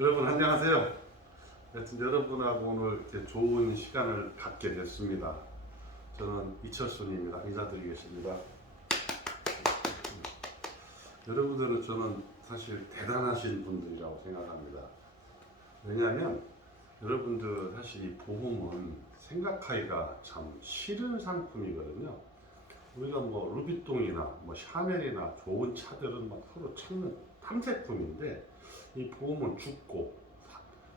여러분 안녕하세요. 하여튼 여러분하고 오늘 이렇게 좋은 시간을 갖게 됐습니다. 저는 이철순입니다. 인사드리겠습니다. 여러분들은 저는 사실 대단하신 분들이라고 생각합니다. 왜냐하면 여러분들 사실 이 보험은 생각하기가 참 싫은 상품이거든요. 우리가 뭐 루비통이나 뭐 샤넬이나 좋은 차들은 막 서로 찾는 탐색품인데 이 보험은 죽고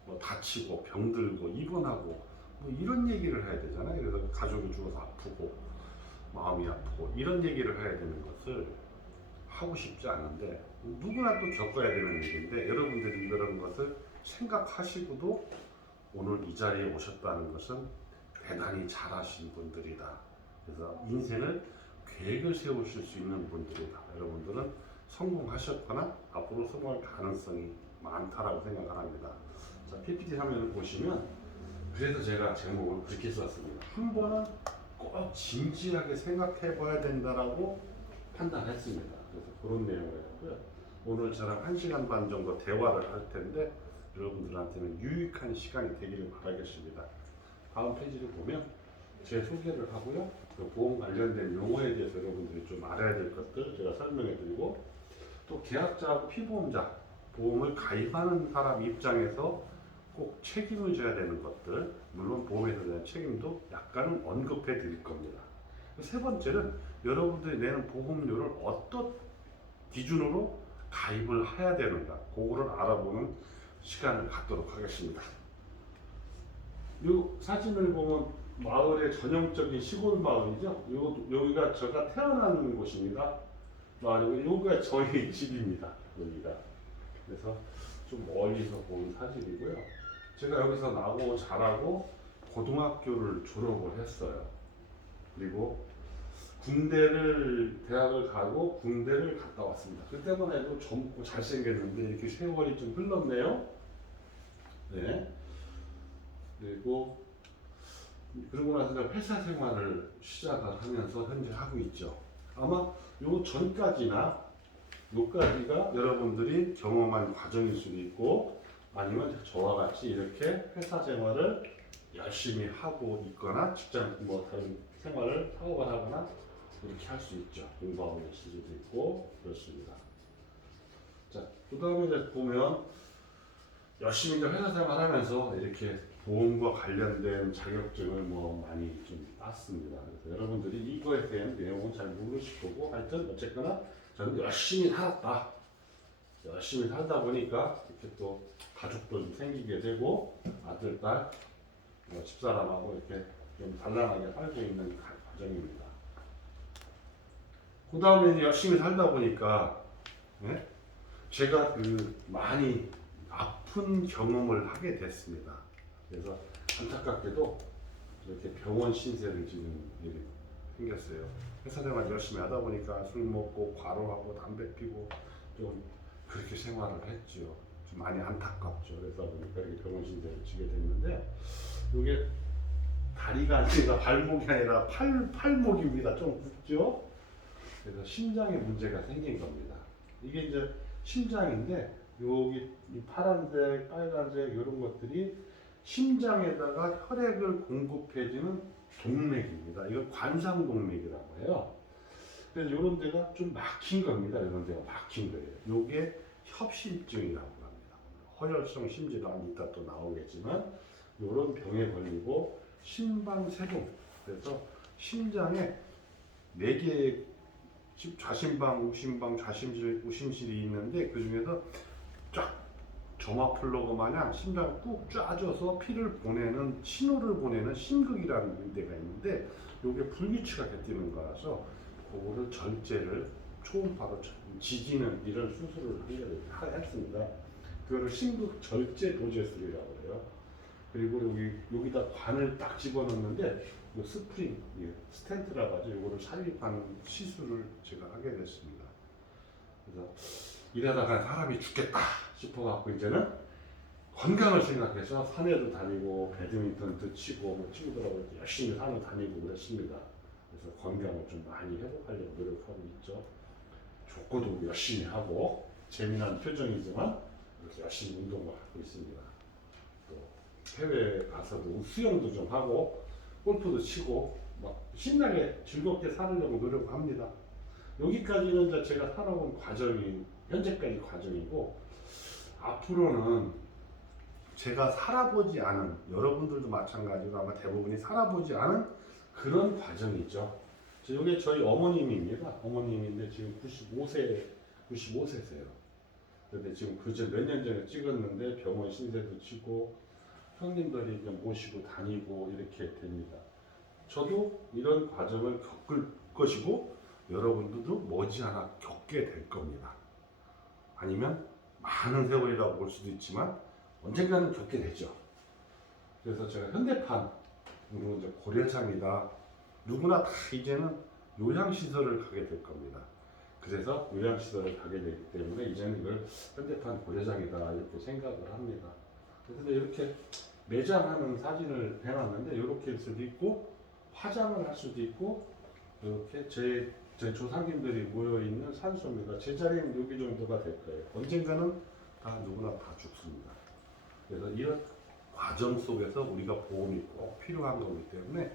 뭐 다치고 병들고 입원하고 뭐 이런 얘기를 해야 되잖아요. 그래서 가족이 죽어서 아프고 마음이 아프고 이런 얘기를 해야 되는 것을 하고 싶지 않은데 누구나 또 겪어야 되는 일인데 여러분들이 이런 것을 생각하시고도 오늘 이 자리에 오셨다는 것은 대단히 잘하신 분들이다. 그래서 인생을 계획을 세우실 수 있는 분들이다. 여러분들은 성공하셨거나 앞으로 성공할 가능성이 많다라고 생각을 합니다. 자, PPT 화면을 보시면 그래서 제가 제목을 그렇게 썼습니다. 한 번은 꼭 진지하게 생각해 봐야 된다라고 판단했습니다. 그래서 그런 내용을 했고요. 오늘 저랑 1시간 반 정도 대화를 할 텐데 여러분들한테는 유익한 시간이 되기를 바라겠습니다. 다음 페이지를 보면 제 소개를 하고요. 그 보험 관련된 용어에 대해서 여러분들이 좀 알아야 될 것들 제가 설명해 드리고 또 계약자하고 피보험자, 보험을 가입하는 사람 입장에서 꼭 책임을 져야 되는 것들, 물론 보험에 대한 책임도 약간은 언급해 드릴 겁니다. 세 번째는 여러분들이 내는 보험료를 어떤 기준으로 가입을 해야 되는가, 그거를 알아보는 시간을 갖도록 하겠습니다. 이 사진을 보면 마을의 전형적인 시골 마을이죠. 여기가 제가 태어난 곳입니다. 여기가 저희 집입니다. 여기가. 그래서 좀 멀리서 본 사진이고요. 제가 여기서 나고 자라고 고등학교를 졸업을 했어요. 그리고 대학을 가고 군대를 갔다 왔습니다. 그때만 해도 젊고 잘생겼는데 이렇게 세월이 좀 흘렀네요. 네. 그리고 그러고 나서 제가 회사 생활을 시작을 하면서 현재 하고 있죠. 아마 요 전까지나 요까지가 여러분들이 경험한 과정일 수도 있고 아니면 저와 같이 이렇게 회사 생활을 열심히 하고 있거나 직장 뭐 다른 생활을 사업을 하거나 이렇게 할 수 있죠. 공부하고 있을 수도 있고 그렇습니다. 자, 그 다음에 이제 보면 열심히 이제 회사 생활하면서 이렇게 보험과 관련된 자격증을 뭐 많이 좀 땄습니다. 그래서 여러분들이 이거에 대한 내용은 잘 모르실 거고 하여튼 어쨌거나 저는 열심히 살았다. 열심히 살다 보니까 이렇게 또 가족도 좀 생기게 되고 아들, 딸, 집사람하고 이렇게 좀 단란하게 살고 있는 과정입니다. 그 다음에 열심히 살다 보니까 네? 제가 많이 아픈 경험을 하게 됐습니다. 그래서 안타깝게도 이렇게 병원 신세를 지는 일이 생겼어요. 회사 생활 열심히 하다 보니까 술 먹고 과로하고 담배 피고 좀 그렇게 생활을 했죠. 좀 많이 안타깝죠. 그래서 보니까 이렇게 병원 신세를 지게 됐는데 이게 다리가 아니라 발목이 아니라 팔목입니다. 좀 굽죠. 그래서 심장에 문제가 생긴 겁니다. 이게 이제 심장인데 여기 이 파란색, 빨간색 이런 것들이 심장에다가 혈액을 공급해주는 동맥입니다. 이걸 관상동맥이라고 해요. 그래서 이런 데가 좀 막힌 겁니다. 이런 데가 막힌 거예요. 이게 협심증이라고 합니다. 허혈성 심질환 이따 또 나오겠지만 이런 병에 걸리고 심방세동, 그래서 심장에 4개의 좌심방, 우심방, 좌심실, 우심실이 있는데 그 중에서 쫙 점화 플러그 마냥 심장을 꾹 짜줘서 피를 보내는 신호를 보내는 심극이라는 데가 있는데 이게 불규칙하게 뛰는 거라서 그거를 절제를 초음파로 지지는 이런 수술을 했습니다. 그거를 심극 절제 도제술이라고 해요. 그리고 여기다 관을 딱 집어넣는데 스프링, 스텐트라고 하죠. 이거를 삽입하는 시술을 제가 하게 됐습니다. 그래서 일하다가 사람이 죽겠다 싶어갖고 이제는 건강을 생각해서 산에도 다니고 배드민턴도 치고 뭐 친구들하고 열심히 산을 다니고 그랬습니다. 그래서 건강을 좀 많이 회복하려고 노력하고 있죠. 족구도 열심히 하고 재미난 표정이지만 그래서 열심히 운동을 하고 있습니다. 또 해외 가서도 수영도 좀 하고 골프도 치고 막 신나게 즐겁게 살려고 노력합니다. 여기까지는 이제 제가 살아온 과정이 현재까지 과정이고, 앞으로는 제가 살아보지 않은, 여러분들도 마찬가지로 아마 대부분이 살아보지 않은 그런 과정이죠. 이게 저희 어머님입니다. 어머님인데 지금 95세세요. 근데 지금 그저 몇 년 전에 찍었는데 병원 신세도 치고 형님들이 이제 모시고 다니고 이렇게 됩니다. 저도 이런 과정을 겪을 것이고 여러분들도 머지않아 겪게 될 겁니다. 아니면 많은 세월이라고 볼 수도 있지만 언젠가는 겪게 되죠. 그래서 제가 현대판, 그리고 이제 고려장이다. 누구나 다 이제는 요양시설을 가게 될 겁니다. 그래서 요양시설을 가게 되기 때문에 이제는 이걸 현대판 고려장이다 이렇게 생각을 합니다. 그래서 이렇게 매장하는 사진을 해놨는데 이렇게 할 수도 있고 화장을 할 수도 있고 이렇게 제 조상님들이 모여있는 산소입니다. 제 자리는 여기 정도가 될 거예요. 언젠가는 다 누구나 다 죽습니다. 그래서 이런 과정 속에서 우리가 보험이 꼭 필요한 거기 때문에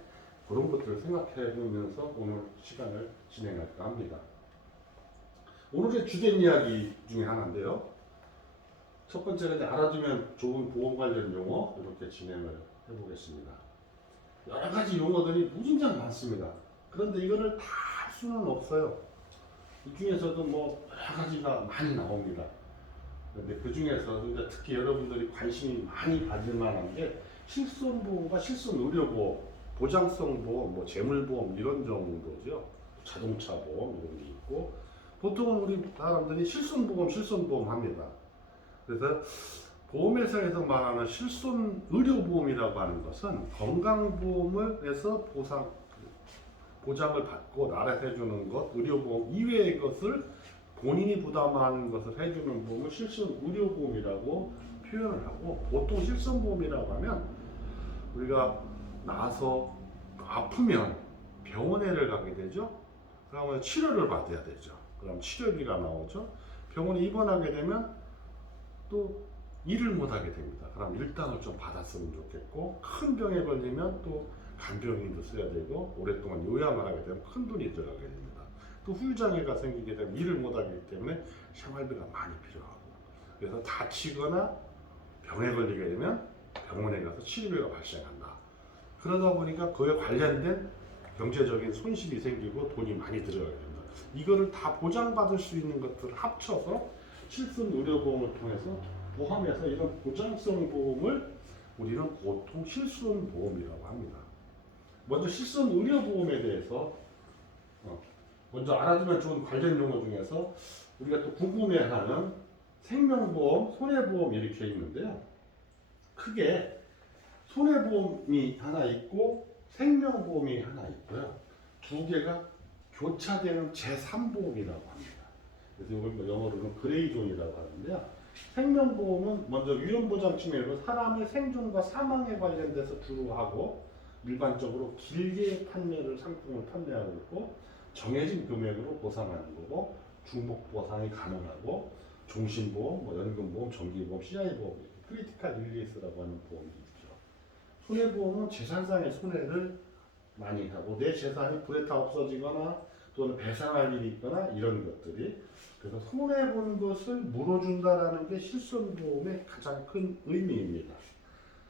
그런 것들을 생각해 보면서 오늘 시간을 진행할까 합니다. 오늘의 주된 이야기 중에 하나인데요. 첫 번째는 알아두면 좋은 보험 관련 용어 이렇게 진행을 해보겠습니다. 여러 가지 용어들이 무진장 많습니다. 그런데 이거를 다 할 수는 없어요. 이 중에서도 뭐 여러 가지가 많이 나옵니다. 그런데 그 중에서 특히 여러분들이 관심이 많이 가질 만한 게 실손보험과 실손의료보험, 보장성 보험, 뭐 재물보험 이런 정도죠. 자동차 보험 이런 게 있고, 보통은 우리 사람들이 실손보험 합니다. 그래서 보험회사에서 말하는 실손의료보험이라고 하는 것은 건강보험을 해서 보장을 받고 나라에서 해주는 것, 의료보험 이외의 것을 본인이 부담하는 것을 해주는 보험을 실손의료보험이라고 표현을 하고, 보통 실손보험이라고 하면 우리가 나서 아프면 병원에를 가게 되죠. 그러면 치료를 받아야 되죠. 그럼 치료비가 나오죠. 병원에 입원하게 되면 또 일을 못하게 됩니다. 그럼 일당을 좀 받았으면 좋겠고, 큰 병에 걸리면 또 간병인도 써야 되고, 오랫동안 요양을 하게 되면 큰 돈이 들어가게 됩니다. 또 후유장애가 생기게 되면 일을 못하기 때문에 생활비가 많이 필요하고, 그래서 다치거나 병에 걸리게 되면 병원에 가서 치료비가 발생한다. 그러다 보니까 그에 관련된 경제적인 손실이 생기고 돈이 많이 들어가게 됩니다. 이거를 다 보장받을 수 있는 것들을 합쳐서 실손의료보험을 통해서 포함해서 이런 보장성 보험을 우리는 보통 실손보험이라고 합니다. 먼저 실손의료보험에 대해서 먼저 알아두면 좋은 관련 용어 중에서 우리가 또 궁금해하는 생명보험, 손해보험 이렇게 있는데요. 크게 손해보험이 하나 있고 생명보험이 하나 있고요. 두 개가 교차되는 제3보험이라고 합니다. 그래서 이걸 뭐 영어로는 그레이존이라고 하는데요. 생명보험은 먼저 위험보장 측면으로 사람의 생존과 사망에 관련돼서 주로 하고, 일반적으로 길게 상품을 판매하고 있고, 정해진 금액으로 보상하는 거고, 중복보상이 가능하고, 종신보험, 뭐 연금보험, 정기보험, CI보험, 크리티컬 일리스라고 하는 보험이 있죠. 손해보험은 재산상의 손해를 많이 하고, 내 재산이 불에 타 없어지거나 또는 배상할 일이 있거나 이런 것들이, 그래서 손해본 것을 물어준다라는 게 실손보험의 가장 큰 의미입니다.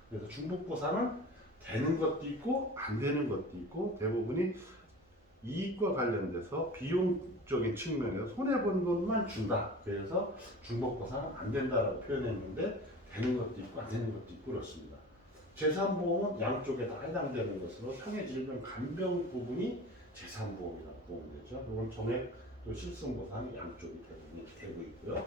그래서 중복보상은 되는 것도 있고 안 되는 것도 있고, 대부분이 이익과 관련돼서 비용적인 측면에서 손해본 것만 준다. 그래서 중복보상은 안 된다라고 표현했는데 되는 것도 있고 안 되는 것도 있고 그렇습니다. 재산보험은 양쪽에 다 해당되는 것으로 상해 질병 간병 부분이 재산보험이라고 보면 되죠. 이건 정액 또 실손보상이 양쪽이 되고 있고요.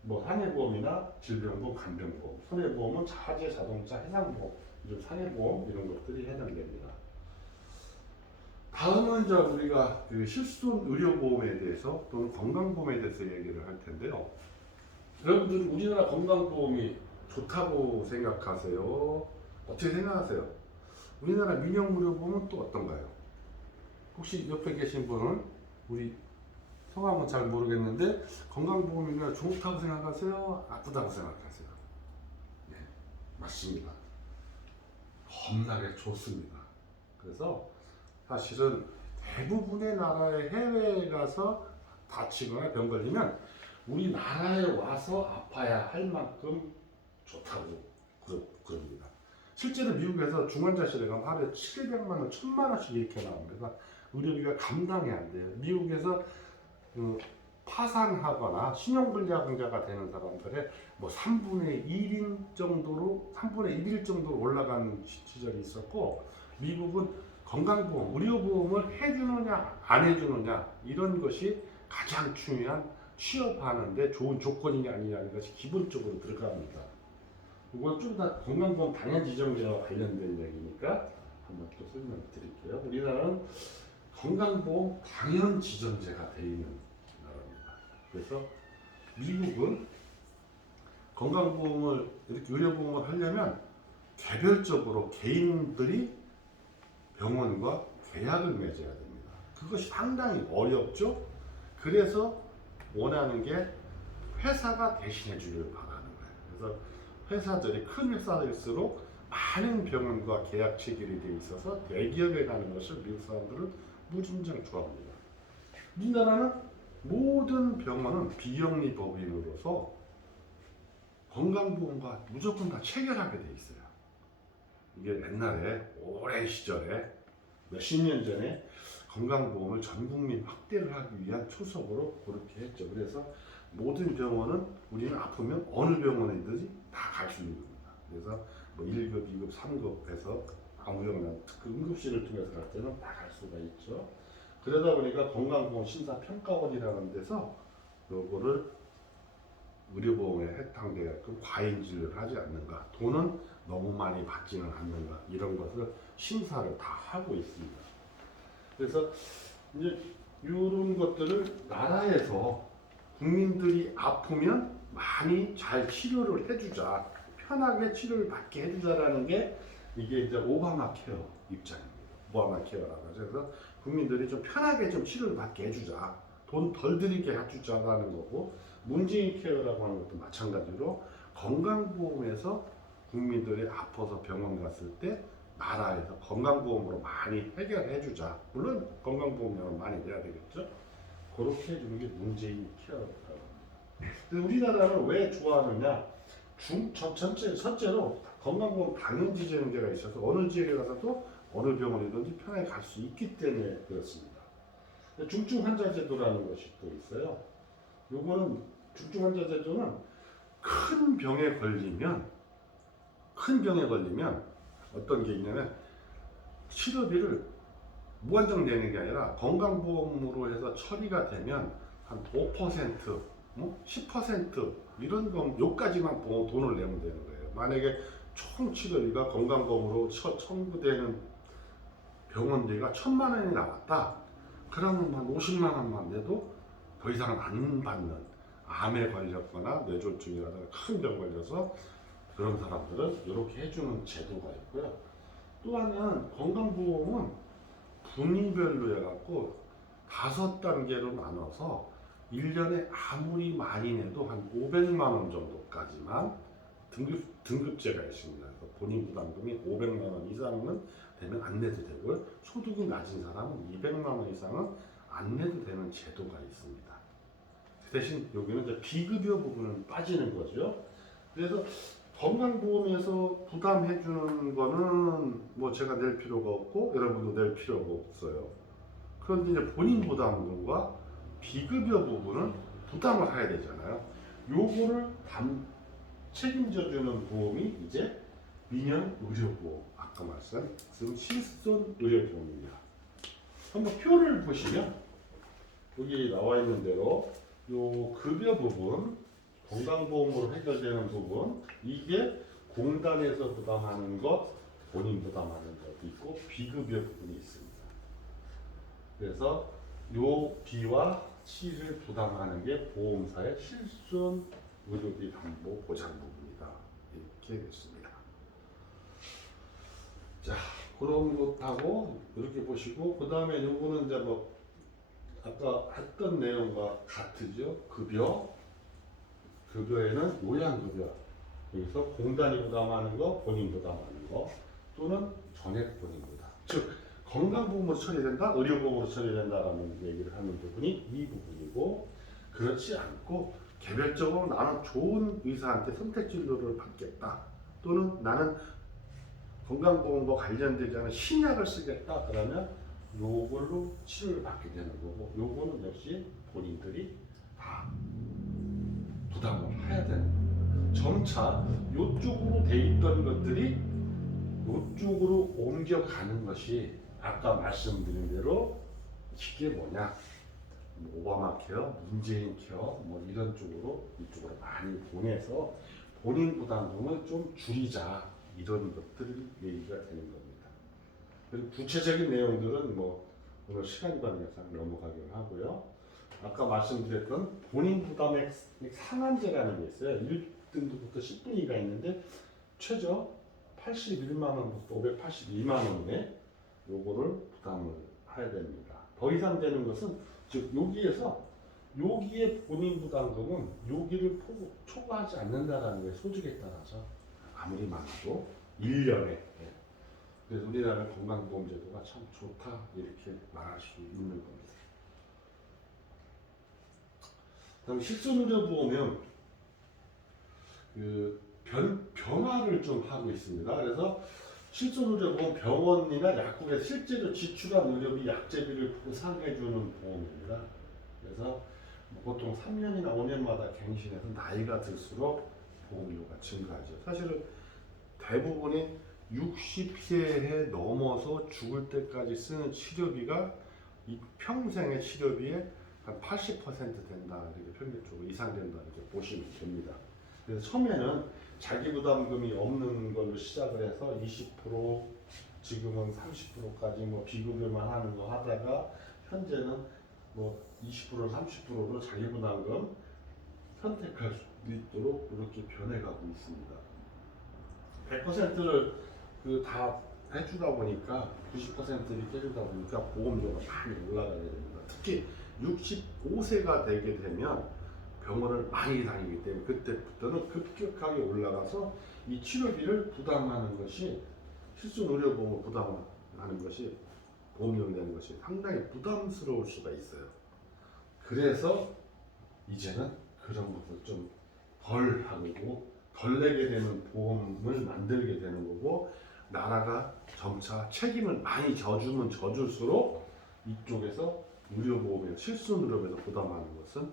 뭐 상해보험이나 질병보험, 간병보험, 손해보험은 자재, 자동차, 해상보험, 이런 상해보험 이런 것들이 해당됩니다. 다음은 이제 우리가 그 실손의료보험에 대해서 또는 건강보험에 대해서 얘기를 할 텐데요. 여러분들 우리나라 건강보험이 좋다고 생각하세요? 어떻게 생각하세요? 우리나라 민영의료보험은 또 어떤가요? 혹시 옆에 계신 분은 우리 성함은 잘 모르겠는데 건강보험이가 좋다고 생각하세요? 아프다고 생각하세요? 네, 맞습니다. 겁나게 좋습니다. 그래서 사실은 대부분의 나라의 해외에 가서 다치거나 병 걸리면 우리나라에 와서 아파야 할 만큼 좋다고 그럽니다. 실제로 미국에서 중환자실에 가면 하루에 700만 원, 1000만 원씩 이렇게 나옵니다. 의료비가 감당이 안 돼요. 미국에서 파산하거나 신용불량자가 되는 사람들의 뭐 3분의 1인 정도로 3분의 1일 정도로 올라가는 시절이 있었고, 미국은 건강보험, 의료보험을 해주느냐 안 해주느냐 이런 것이 가장 중요한 취업하는데 좋은 조건이냐 아니냐는 것이 기본적으로 들어갑니다. 이건 좀 다 건강보험 당연지정제와 관련된 얘기니까 한번 또 설명드릴게요. 우리나라는 건강보험 당연지정제가 되어 있는 나라입니다. 그래서 미국은 건강보험을 이렇게 의료보험을 하려면 개별적으로 개인들이 병원과 계약을 맺어야 됩니다. 그것이 상당히 어렵죠. 그래서 원하는 게 회사가 대신해 주길 바라는 거예요. 그래서 회사들이 큰 회사일수록 많은 병원과 계약 체결이 돼 있어서 대기업에 가는 것을 미국 사람들은 무진장 좋아합니다. 우리나라는 모든 병원은 비영리 법인으로서 건강보험과 무조건 다 체결하게 돼 있어요. 이게 옛날에 오랜 시절에 몇십 년 전에 건강보험을 전 국민 확대를 하기 위한 초석으로 그렇게 했죠. 그래서 모든 병원은 우리는 아프면 어느 병원이든지 다 갈 수 있는 겁니다. 그래서 뭐 1급, 2급, 3급에서 아무튼 그 응급실을 통해서 갈 때는 다 갈 수가 있죠. 그러다 보니까 건강보험 심사평가원이라는 데서 요거를 의료보험에 해당되게끔 과잉진료를 하지 않는가, 돈은 너무 많이 받지는 않는가, 이런 것을 심사를 다 하고 있습니다. 그래서 이제 이런 것들을 나라에서 국민들이 아프면 많이 잘 치료를 해주자, 편하게 치료를 받게 해주자라는 게 이게 이제 오바마 케어 입장입니다. 오바마 케어라고 하죠. 그래서 국민들이 좀 편하게 좀 치료를 받게 해주자, 돈 덜 들이게 해주자라는 거고, 문재인 케어라고 하는 것도 마찬가지로 건강보험에서 국민들이 아파서 병원 갔을 때 나라에서 건강보험으로 많이 해결해 주자. 물론 건강보험료는 많이 내야 되겠죠. 그렇게 해주는 게 문재인 케어라고 합니다. 우리나라는 왜 좋아하느냐? 첫째로 건강보험 당연지정제가 있어서 어느 지역에 가서도 어느 병원이든지 편하게 갈 수 있기 때문에 그렇습니다. 중증 환자 제도라는 것이 또 있어요. 요거는 중증 환자 제도는 큰 병에 걸리면 어떤 게 있냐면 치료비를 무한정 내는 게 아니라 건강보험으로 해서 처리가 되면 한 5%, 10% 이런 건 요까지만 돈을 내면 되는 거예요. 만약에 총 치료비가 건강보험으로 청구되는 병원비가 1000만 원이 나왔다. 그러면 한 50만 원만 내도 더 이상은 안 받는, 암에 걸렸거나 뇌졸중이라든가 큰 병 걸려서 그런 사람들은 이렇게 해주는 제도가 있고요. 또 하나는 건강보험은 분위별로 해갖고 5단계로 나눠서 1년에 아무리 많이 내도 한 500만 원 정도까지만 등급제가 있습니다. 본인 부담금이 500만 원 이상은 되면 안 내도 되고요. 소득이 낮은 사람은 200만 원 이상은 안 내도 되는 제도가 있습니다. 그 대신 여기는 이제 비급여 부분은 빠지는 거죠. 그래서 건강보험에서 부담해 주는 거는 뭐 제가 낼 필요가 없고 여러분도 낼 필요가 없어요. 그런데 이제 본인 부담금과 비급여 부분은 부담을 해야 되잖아요. 요거를 책임져 주는 보험이 이제 민영의료보험, 아까 말씀드린 실손의료보험입니다. 한번 표를 보시면 여기 나와 있는 대로 요 급여 부분, 건강보험으로 해결되는 부분, 이게 공단에서 부담하는 것, 본인 부담하는 것도 있고 비급여 부분이 있습니다. 그래서 요 B와 C를 부담하는 게 보험사의 실손 의료비 담보 보장 부분이다. 이렇게 됐습니다. 자, 그런 것하고 이렇게 보시고, 그 다음에 요거는 이제 뭐 아까 했던 내용과 같으죠. 급여에는 요양급여, 여기서 공단이 부담하는 거, 본인 부담하는 거, 또는 전액 본인 부담. 즉 건강보험으로 처리된다, 의료보험으로 처리된다라는 얘기를 하는 부분이 이 부분이고, 그렇지 않고 개별적으로 나는 좋은 의사한테 선택 진료를 받겠다, 또는 나는 건강보험과 관련되지 않은 신약을 쓰겠다, 그러면 요걸로 치료를 받게 되는 거고, 요거는 역시 본인들이 다 부담을 해야 되는 겁니다. 점차 요쪽으로 돼 있던 것들이 요쪽으로 옮겨가는 것이 아까 말씀드린 대로 이게 뭐냐, 오바마 케어, 문재인 케어 뭐 이런 쪽으로 이쪽으로 많이 보내서 본인 부담금을 좀 줄이자, 이런 것들이 얘기가 되는 겁니다. 그리고 구체적인 내용들은 뭐 오늘 시간이 관계상 넘어가기로 하고요. 아까 말씀드렸던 본인 부담액 상한제라는 게 있어요. 1등급부터 10분위가 있는데 최저 81만 원부터 582만 원에 요거를 부담을 해야 됩니다. 더 이상 되는 것은 즉 여기에 본인 부담금은 여기를 초과하지 않는다라는 거예요. 소득에 따라서 아무리 많아도 1년에. 그래서 우리나라 건강보험제도가 참 좋다, 이렇게 말할 수 있는 겁니다. 그다음 실손의료보험은 그 변화를 좀 하고 있습니다. 그래서 실손의료보험, 병원이나 약국에 실제로 지출한 의료비, 약제비를 보상해주는 보험입니다. 그래서 보통 3년이나 5년마다 갱신해서 나이가 들수록 보험료가 증가하죠. 사실은 대부분이 60세에 넘어서 죽을 때까지 쓰는 치료비가 이 평생의 치료비의 한 80% 된다, 이렇게 평균적으로 이상 된다, 이렇게 보시면 됩니다. 그래서 처음에는 자기 부담금이 없는 걸로 시작을 해서 20%, 지금은 30%까지 뭐 비급여만 하는 거 하다가 현재는 뭐 20%, 30%로 자기 부담금 선택할 수 있도록 이렇게 변해가고 있습니다. 100%를 다 해주다 보니까 90%를 해주다 보니까 보험료가 많이 올라가게 됩니다. 특히 65세가 되게 되면 병원을 많이 다니기 때문에 그때부터는 급격하게 올라가서 이 치료비를 부담하는 것이, 실손의료보험을 부담하는 것이, 보험료를 내는 것이 상당히 부담스러울 수가 있어요. 그래서 이제는 그런 것을 좀 덜 하고 덜 내게 되는 보험을 만들게 되는 거고, 나라가 점차 책임을 많이 져주면 져줄수록 이쪽에서 의료보험에서 실손의료보험에서 부담하는 것은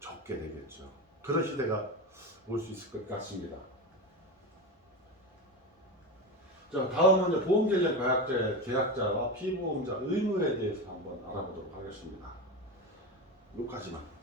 적게 되겠죠. 그런 시대가 올 수 있을 것 같습니다. 자, 다음은 이제 보험계약 계약자와 피보험자 의무에 대해서 한번 알아보도록 하겠습니다. 여기까지만.